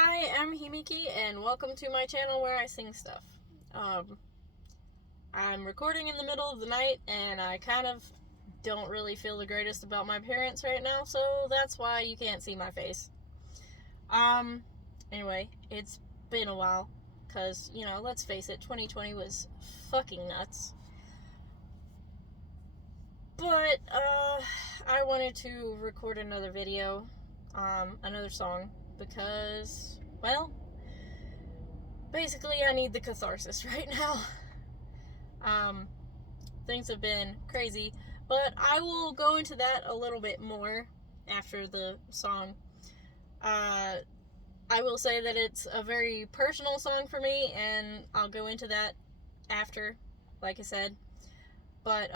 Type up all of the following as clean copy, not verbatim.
Hi, I'm Himiki, and welcome to my channel where I sing stuff. I'm recording in the middle of the night, and I kind of don't really feel the greatest about my appearance right now, so that's why you can't see my face. Anyway, it's been a while, because, let's face it, 2020 was fucking nuts. But, I wanted to record another video, another song, because, well, basically I need the catharsis right now. Things have been crazy, but I will go into that a little bit more after the song. I will say that it's a very personal song for me, and I'll go into that after, like I said. But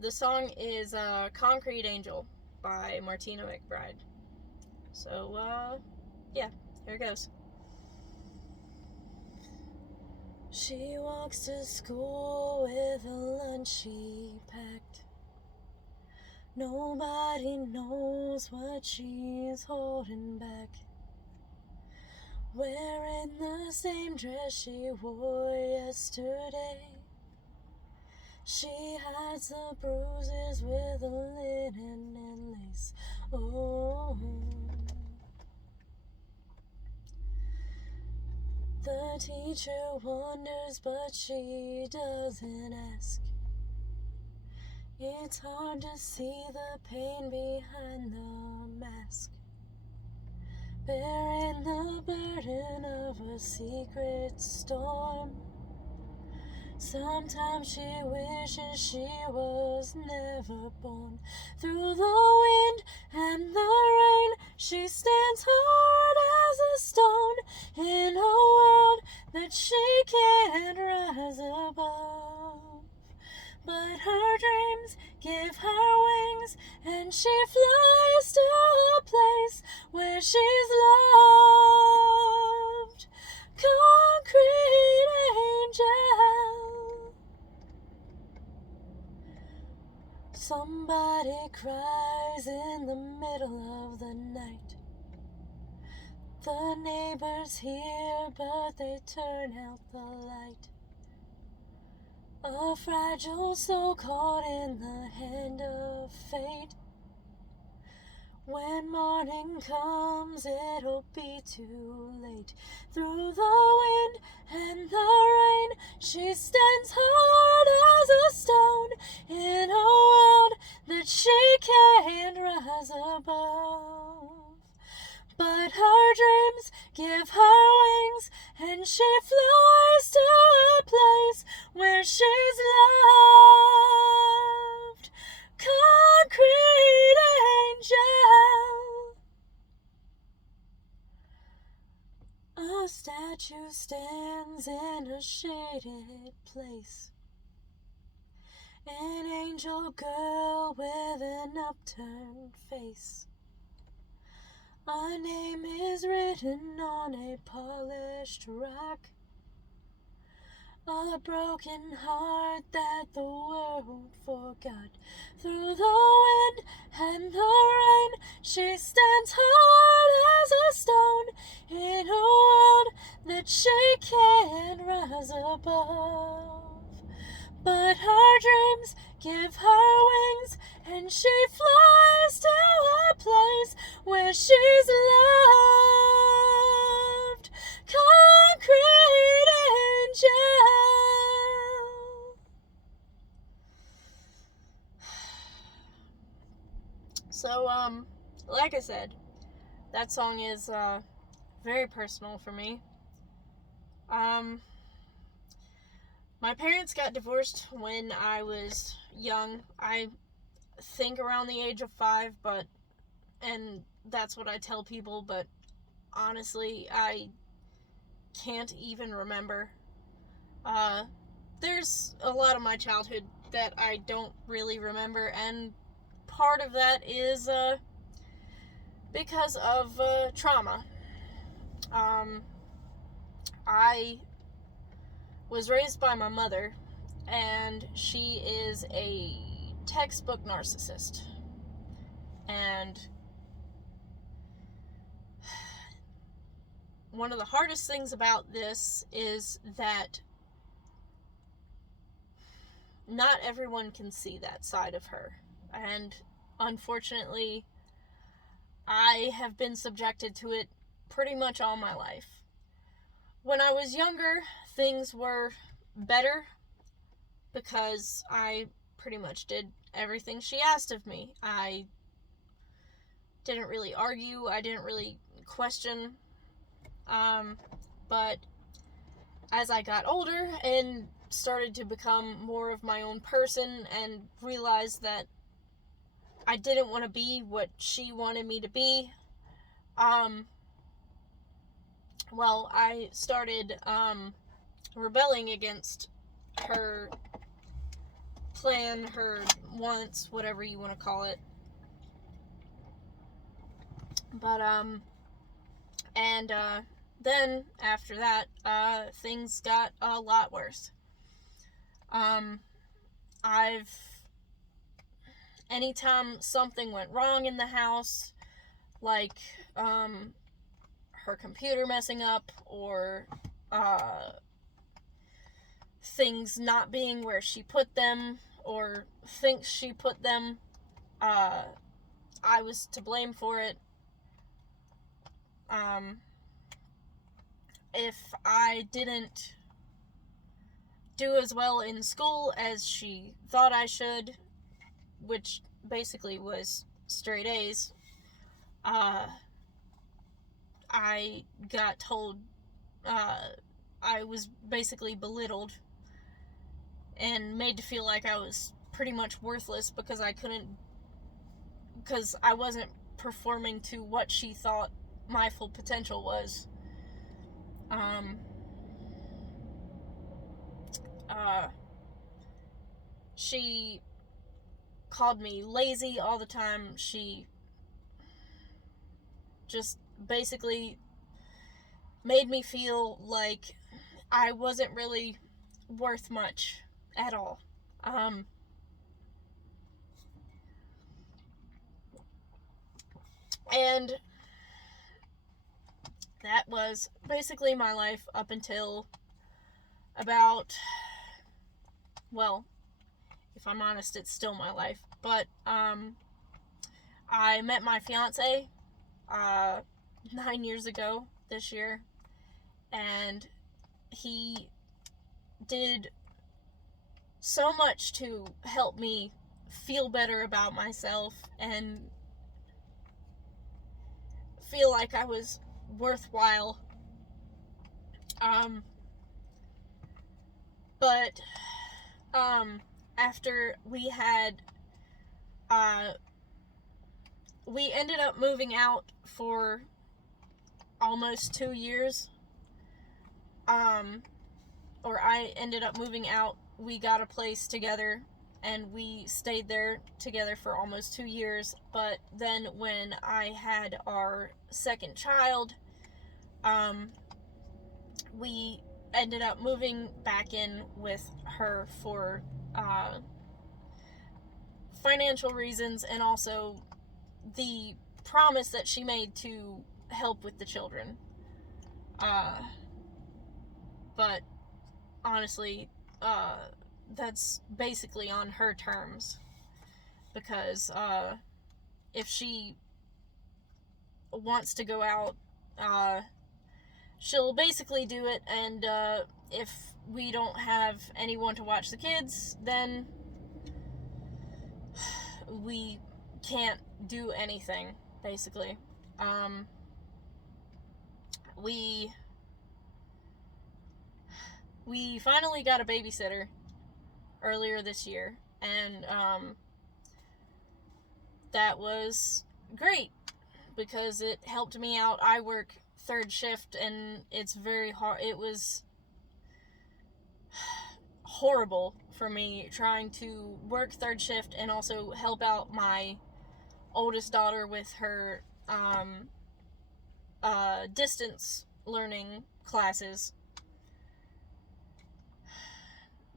the song is Concrete Angel by Martina McBride. So, yeah, here it goes. She walks to school with a lunch she packed. Nobody knows what she's holding back. Wearing the same dress she wore yesterday. She hides the bruises with a linen and lace. Oh. The teacher wonders, but she doesn't ask. It's hard to see the pain behind the mask, bearing the burden of a secret storm. Sometimes she wishes she was never born. Through the wind and the rain, she stands hard as a stone in a world that she can't rise above. But her dreams give her wings, and she flies to a place where she's loved. Concrete angel. Somebody cries in the middle of the night. The neighbors hear, but they turn out the light. A fragile soul caught in the hand of fate. When morning comes, it'll be too late. Through the wind and the rain, she stands hard as a stone in a world that she can't rise above. But her dreams give her wings, and she flies to a place where she's loved. Concrete angel. A statue stands in a shaded place. An angel girl with an upturned face. Our name is written on a polished rock. A broken heart that the world forgot. Through the wind and the rain, she stands hard as a stone in a world that she can't rise above. But her dreams give her wings, and she flies to a place where she's loved. Concrete angel. So, like I said, that song is, very personal for me. My parents got divorced when I was young. I think around the age of 5, and that's what I tell people, but honestly, I can't even remember. There's a lot of my childhood that I don't really remember, and part of that is, because of, trauma. I was raised by my mother, and she is a textbook narcissist. And one of the hardest things about this is that not everyone can see that side of her. And unfortunately, I have been subjected to it pretty much all my life. When I was younger, things were better because I pretty much did everything she asked of me. I didn't really argue, I didn't really question. But as I got older and started to become more of my own person and realized that I didn't want to be what she wanted me to be, well, I started rebelling against her plan, her wants, whatever you want to call it. But and then after that, things got a lot worse. Anytime something went wrong in the house, like her computer messing up, or things not being where she put them, or thinks she put them, I was to blame for it. If I didn't do as well in school as she thought I should, which basically was straight A's, I got told, I was basically belittled and made to feel like I was pretty much worthless because I wasn't performing to what she thought my full potential was. She called me lazy all the time. She just basically made me feel like I wasn't really worth much at all. And that was basically my life up until about, well, if I'm honest, it's still my life. But I met my fiance 9 years ago this year, and he did so much to help me feel better about myself and feel like I was worthwhile. But after we ended up moving out for almost 2 years. Or I ended up moving out. We got a place together and we stayed there together for almost 2 years. But then when I had our second child, we ended up moving back in with her for financial reasons, and also the promise that she made to help with the children. But honestly, that's basically on her terms, because if she wants to go out, she'll basically do it, and if we don't have anyone to watch the kids, then we can't do anything, basically. We finally got a babysitter earlier this year, and that was great because it helped me out. I work third shift, and it's very hard. It was horrible for me trying to work third shift and also help out my oldest daughter with her distance learning classes.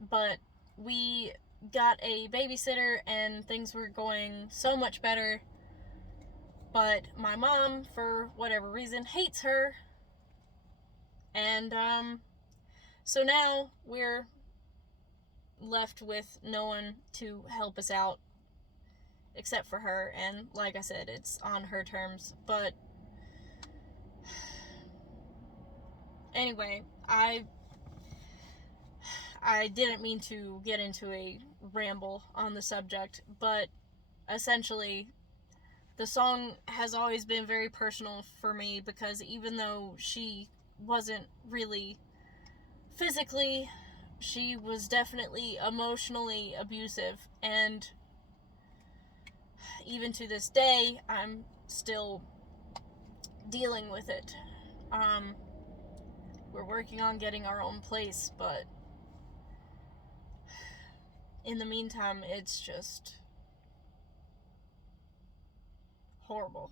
But we got a babysitter and things were going so much better. But my mom, for whatever reason, hates her. And, so now we're left with no one to help us out except for her, and like I said, it's on her terms. But anyway, I didn't mean to get into a ramble on the subject, but essentially the song has always been very personal for me, because even though she wasn't really physically, she was definitely emotionally abusive, and even to this day, I'm still dealing with it. We're working on getting our own place, but in the meantime, it's just horrible.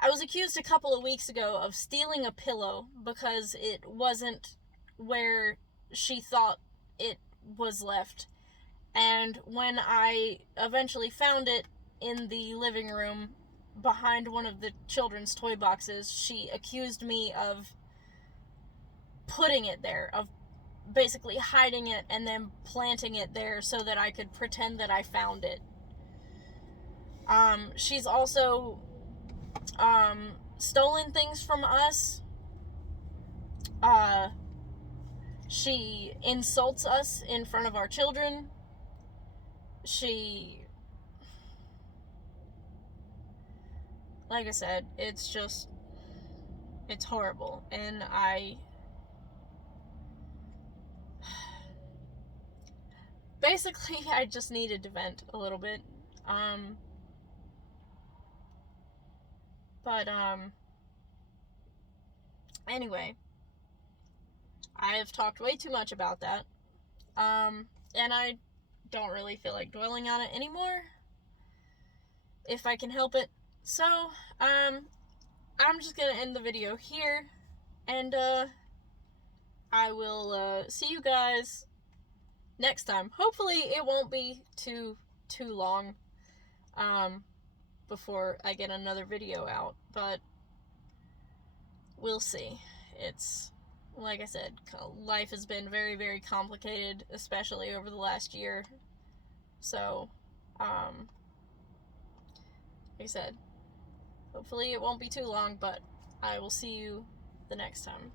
I was accused a couple of weeks ago of stealing a pillow because it wasn't where she thought it was left. And when I eventually found it in the living room behind one of the children's toy boxes, she accused me of putting it there, of basically hiding it and then planting it there so that I could pretend that I found it. She's also stolen things from us. She insults us in front of our children. Like I said, it's horrible. And basically, I just needed to vent a little bit. But anyway, I have talked way too much about that. And I don't really feel like dwelling on it anymore, if I can help it. So, I'm just gonna end the video here, and I will see you guys next time. Hopefully it won't be too long before I get another video out, but we'll see. It's, like I said, life has been very, very complicated, especially over the last year. So, like I said, hopefully it won't be too long, but I will see you the next time.